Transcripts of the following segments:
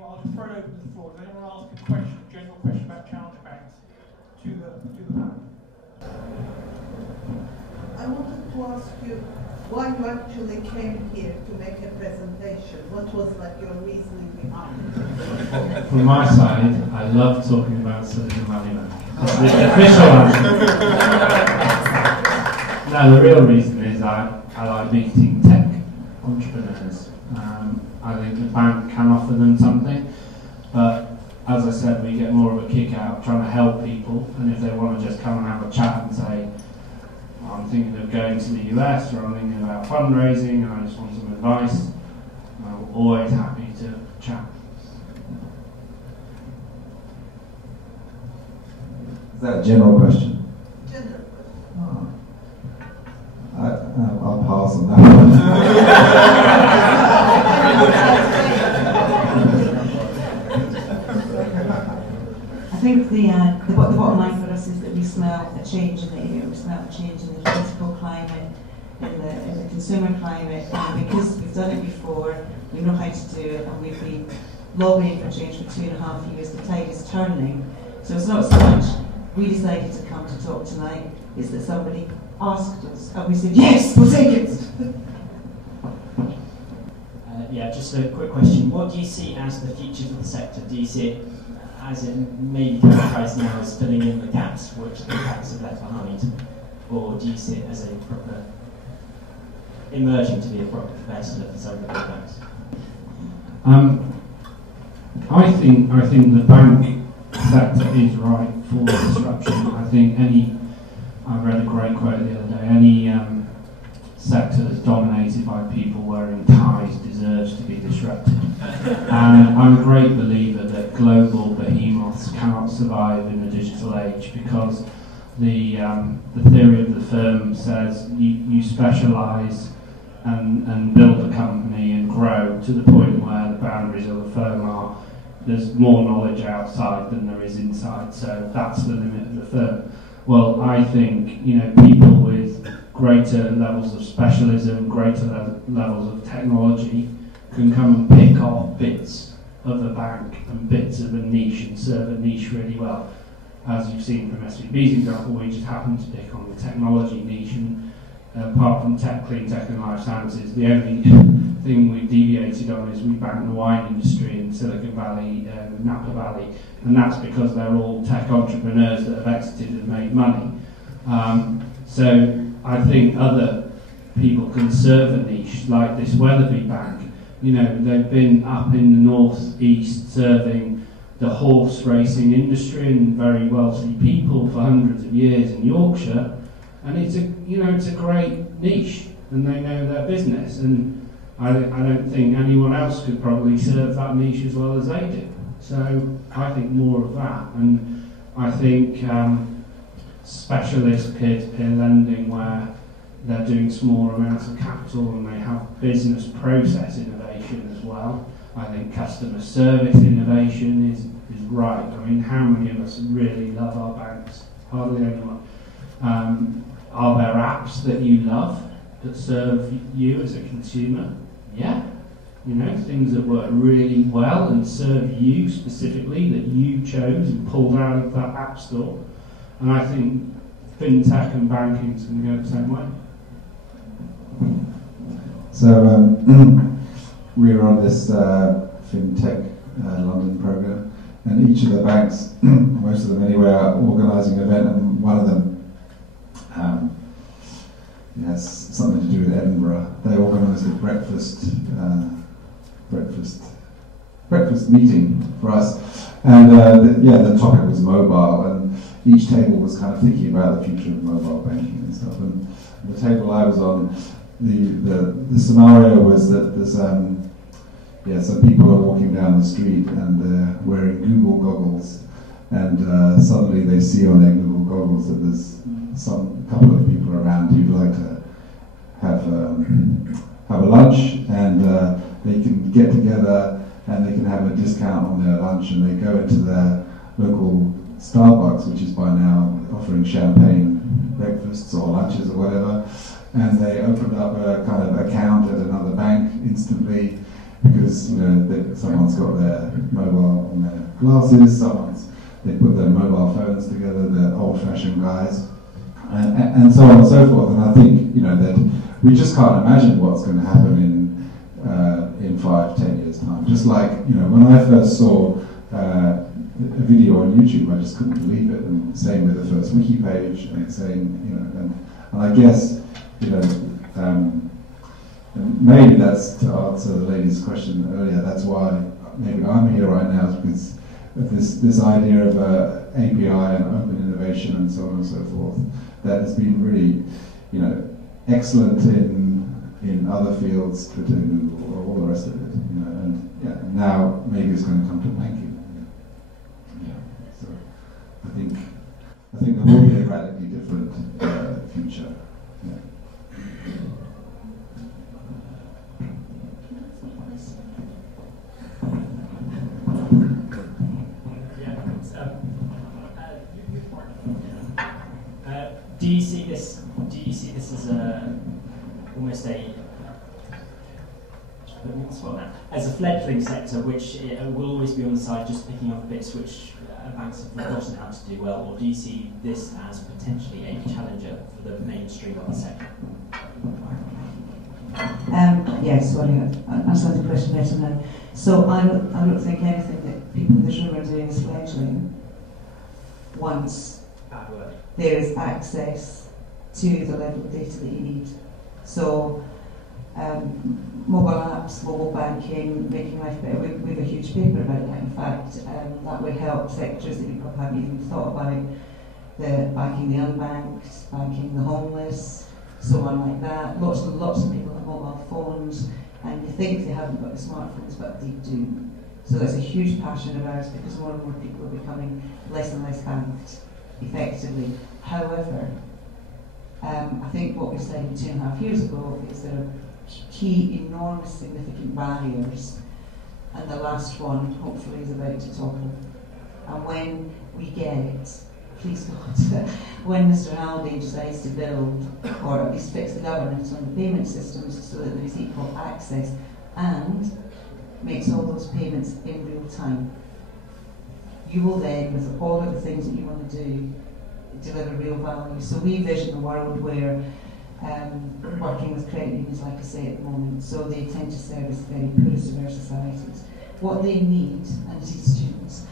you what, I'll just throw it open to the floor. Does anyone ask a question, a general question about challenger banks to the panel? I wanted to ask you why you actually came here to make a presentation. What was like your reasoning behind it? From my side, I love talking about Silicon Valley Bank. The official answer. No, the real reason is I like meeting tech entrepreneurs. I think the bank can offer them something, but as I said, we get more of a kick out trying to help people, and if they want to just come and have a chat and say, I'm thinking of going to the US, or I'm thinking about fundraising and I just want some advice, I'm always happy to chat. Is that a general question? General question. Oh. I'll pass on that one. I think the bottom line for us is that we smell a change in the area, we smell a change in the political climate, in the consumer climate, and because we've done it before, we know how to do it, and we've been lobbying for change for 2.5 years. The tide is turning, so it's not so much we decided to come to talk tonight, it's that somebody asked us, and we said, yes, we'll take it. Yeah, just a quick question. What do you see as the futures of the sector? Do you see it as it may be characterised now as filling in the gaps which the banks have left behind? Or do you see it as a proper, emerging to be a proper competitor for some of the big banks? I think the bank sector is right for disruption. I think I read a great quote the other day, any sector that's dominated by people wearing ties deserves to be disrupted. And I'm a great believer that global behemoths cannot survive in the digital age, because the theory of the firm says you specialise and build a company and grow to the point where the boundaries of the firm are. There's more knowledge outside than there is inside, so that's the limit of the firm. Well, I think people with greater levels of specialism, greater levels of technology can come and pick off bits of a bank and bits of a niche and serve a niche really well. As you've seen from SVB's example, we just happen to pick on the technology niche, and apart from clean tech and life sciences, the only thing we've deviated on is we bank the wine industry in Silicon Valley and Napa Valley, and that's because they're all tech entrepreneurs that have exited and made money. So I think other people can serve a niche, like this Weatherby Bank. They've been up in the northeast serving the horse racing industry and very wealthy people for hundreds of years in Yorkshire, and it's a great niche, and they know their business, and I don't think anyone else could probably serve that niche as well as they do. So I think more of that, and I think specialist peer-to-peer lending where they're doing small amounts of capital and they have business process innovation as well. I think customer service innovation is right. I mean, how many of us really love our banks? Hardly anyone. Are there apps that you love that serve you as a consumer? Yeah. Things that work really well and serve you specifically, that you chose and pulled out of that app store. And I think fintech and banking is going to go the same way. So we were on this fintech London program, and each of the banks, most of them anyway, are organising an event, and one of them has something to do with Edinburgh. They organised a breakfast meeting for us, and the topic was mobile, and each table was kind of thinking about the future of mobile banking and stuff. And the table I was on, the scenario was that there's some people are walking down the street and they're wearing Google goggles, and suddenly they see on their Google goggles that there's a couple of people around who'd like to have a lunch, and they can get together and they can have a discount on their lunch, and they go into their local Starbucks, which is by now offering champagne breakfasts or lunches or whatever, and they opened up a kind of account at another bank instantly, because someone's got their mobile on their glasses, they put their mobile phones together, they're old-fashioned guys, and so on and so forth. And I think that we just can't imagine what's going to happen in 5-10 years' time. Just like when I first saw a video on YouTube, I just couldn't believe it. And same with the first wiki page, and saying and I guess maybe that's to answer the lady's question earlier. That's why maybe I'm here right now, because of this idea of API and open innovation and so on and so forth. That has been really, excellent in other fields, Twitter, Google, all the rest of it. And now maybe it's going to come to banking. So I think there will be a radically different future. Do you see this as almost as a fledgling sector, which will always be on the side, just picking up bits which banks have forgotten how to do well, or do you see this as potentially a challenger for the mainstream of the sector? Yes, sorry, I answered the question better now. So I don't think anything that people in this room are doing is fledgling once there is access to the level of data that you need. So mobile apps, mobile banking, making life better. We have a huge paper about that. In fact, that would help sectors that you probably haven't even thought about. The banking the unbanked, banking the homeless, so on like that. Lots of people have mobile phones, and you think they haven't got the smartphones, but they do. So that's a huge passion of ours, because more and more people are becoming less and less banked effectively. However, I think what we said 2.5 years ago is there are key, enormous, significant barriers, and the last one, hopefully, is about to topple. And when we get, please God, when Mr. Haldane decides to build, or at least fix the governance on the payment systems so that there is equal access, and makes all those payments in real time, you will then, with all of the things that you want to do, deliver real value. So we envision a world where working with credit unions, like I say at the moment, so they tend to service the very poorest of our societies. What they need, and these students,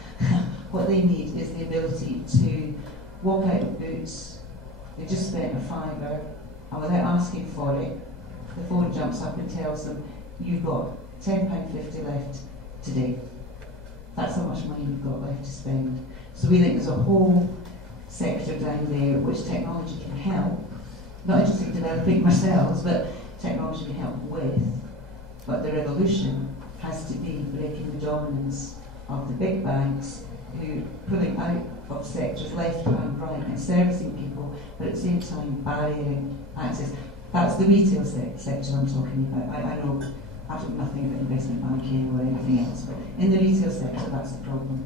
what they need is the ability to walk out of boots, they just spent a £5, and without asking for it, the phone jumps up and tells them, you've got £10.50 left today. That's how much money you've got left to spend. So we think there's a whole sector down there which technology can help, not just in developing ourselves, but technology can help with. But the revolution has to be breaking the dominance of the big banks, who pulling out of sectors left and right and servicing people, but at the same time barriering access. That's the retail sector I'm talking about. I know I don't know nothing about investment banking or anything else, but in the retail sector, that's the problem.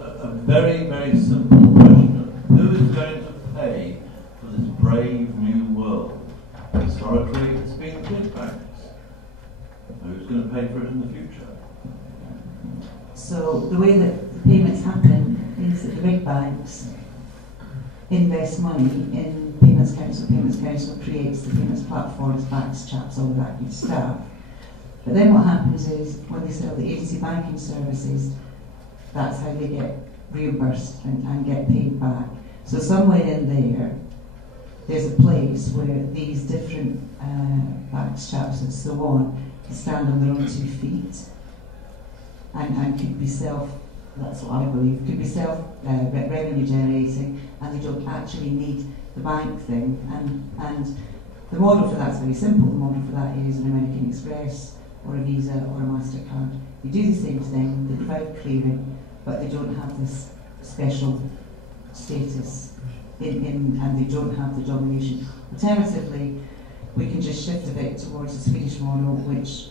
A very, very simple question. Who is going to pay for this brave new world? Historically, it's been the big banks. Who's going to pay for it in the future? So the way that the payments happen is that the big banks invest money in Payments Council. Payments Council creates the payments platforms, banks, chaps, all of that good stuff. But then what happens is, when they sell the agency banking services, that's how they get reimbursed and get paid back. So somewhere in there, there's a place where these different banks, chaps, and so on can stand on their own 2 feet and could be that's what I believe, could be revenue generating, and they don't actually need the bank thing. And the model for that is very simple. The model for that is an American Express or a Visa or a MasterCard. They do the same thing, they provide clearing, but they don't have this special status and they don't have the domination. Alternatively, we can just shift a bit towards the Swedish model, which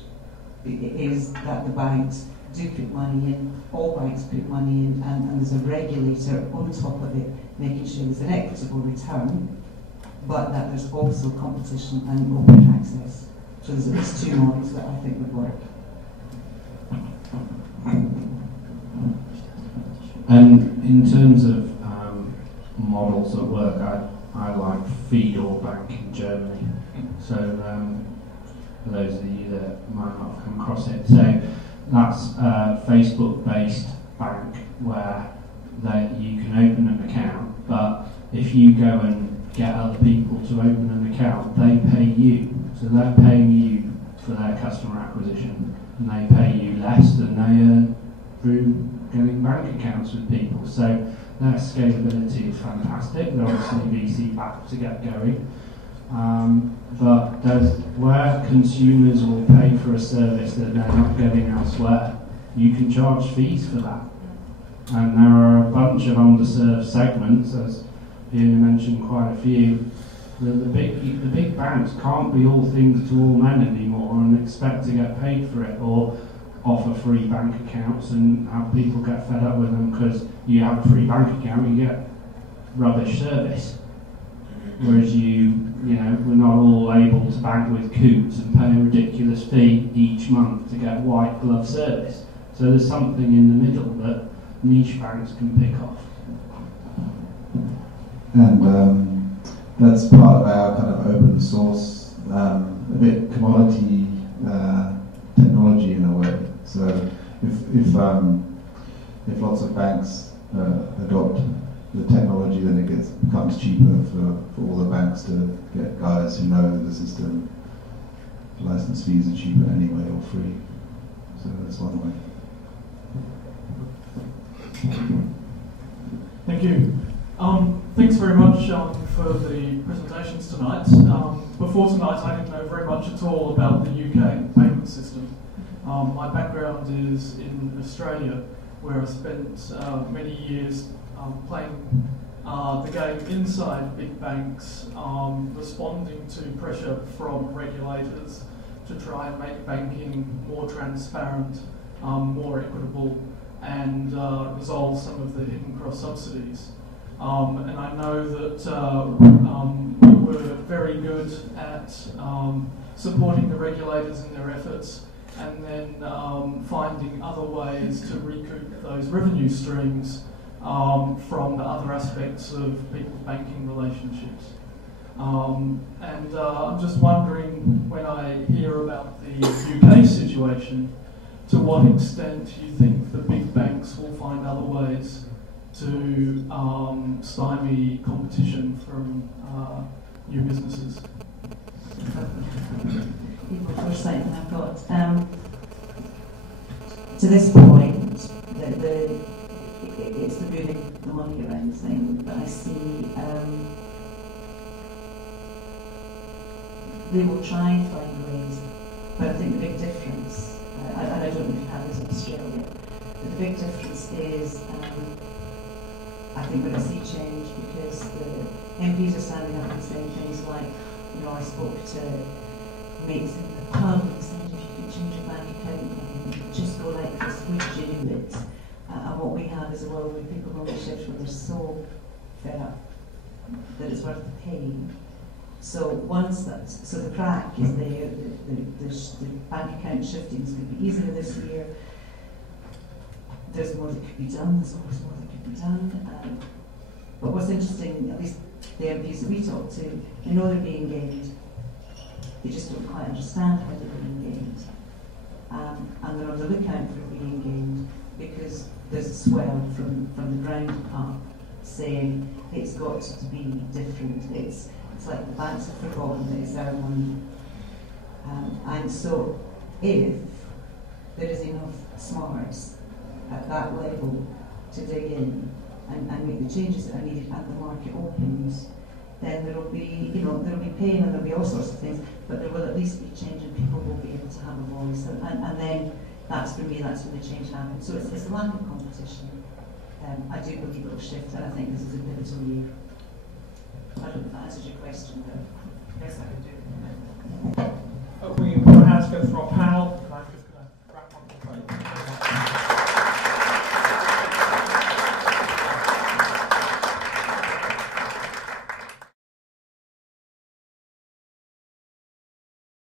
is that the banks do put money in, all banks put money in, and there's a regulator on top of it, making sure there's an equitable return but that there's also competition and open access. So there's at least two models that I think would work. And in terms of models that work, I like Fido Bank in Germany. So for those of you that might not have come across it, so that's a Facebook-based bank where you can open an account, but if you go and get other people to open an account, they pay you. So they're paying you for their customer acquisition, and they pay you less than they earn through getting bank accounts with people. So their scalability is fantastic. They're obviously VC backed to get going. But where consumers will pay for a service that they're not getting elsewhere, you can charge fees for that. And there are a bunch of underserved segments, as Fiona mentioned quite a few. The big banks can't be all things to all men anymore and expect to get paid for it, or offer free bank accounts and have people get fed up with them because you have a free bank account, you get rubbish service. Whereas we're not all able to bank with Coots and pay a ridiculous fee each month to get white glove service. So there's something in the middle that niche banks can pick off. And that's part of our kind of open source, a bit commodity technology in a way. So if lots of banks adopt the technology, then it becomes cheaper for all the banks to get guys who know the system. License fees are cheaper anyway, or free. So that's one way. Thank you. Thanks very much for the presentations tonight. Before tonight, I didn't know very much at all about the UK payment system. My background is in Australia, where I spent many years playing the game inside big banks, responding to pressure from regulators to try and make banking more transparent, more equitable, and resolve some of the hidden cross subsidies. And I know that we were very good at supporting the regulators in their efforts, and then finding other ways to recoup those revenue streams from the other aspects of people's banking relationships. And I'm just wondering, when I hear about the UK situation, to what extent you think the big banks will find other ways to stymie competition from new businesses? People foresight than I've got. To this point, it's the moving the money around thing, but I see they will try and find ways, but I think the big difference, and I don't know if you have this in Australia, but the big difference is I think we're going to see change because the MPs are standing up and saying things like, I spoke to mates in the pub and said, if you can change your bank account, just go like this, would you do it? And what we have is a world where people go on shifts where they're so fed up that it's worth the pain. So so the crack is there, the bank account shifting is going to be easier this year. There's more that could be done, there's always more that could be done. But what's interesting, at least the MPs that we talk to, they know they're being gamed. They just don't quite understand how they're being gamed. And they're on the lookout for being gamed because there's a swell from the ground up saying it's got to be different. It's like the banks have forgotten that it's our money. And so if there is enough smarts at that level to dig in and make the changes that are needed and the market opens, then there will be, there'll be pain and there'll be all sorts of things, but there will at least be change and people will be able to have a voice. And then that's for me, that's when the change happens. So it's a lack of competition. I do believe it will shift, and I think this is a pivotal year. I don't know if that answers your question, but I guess I could do it. We put our hands together for our panel.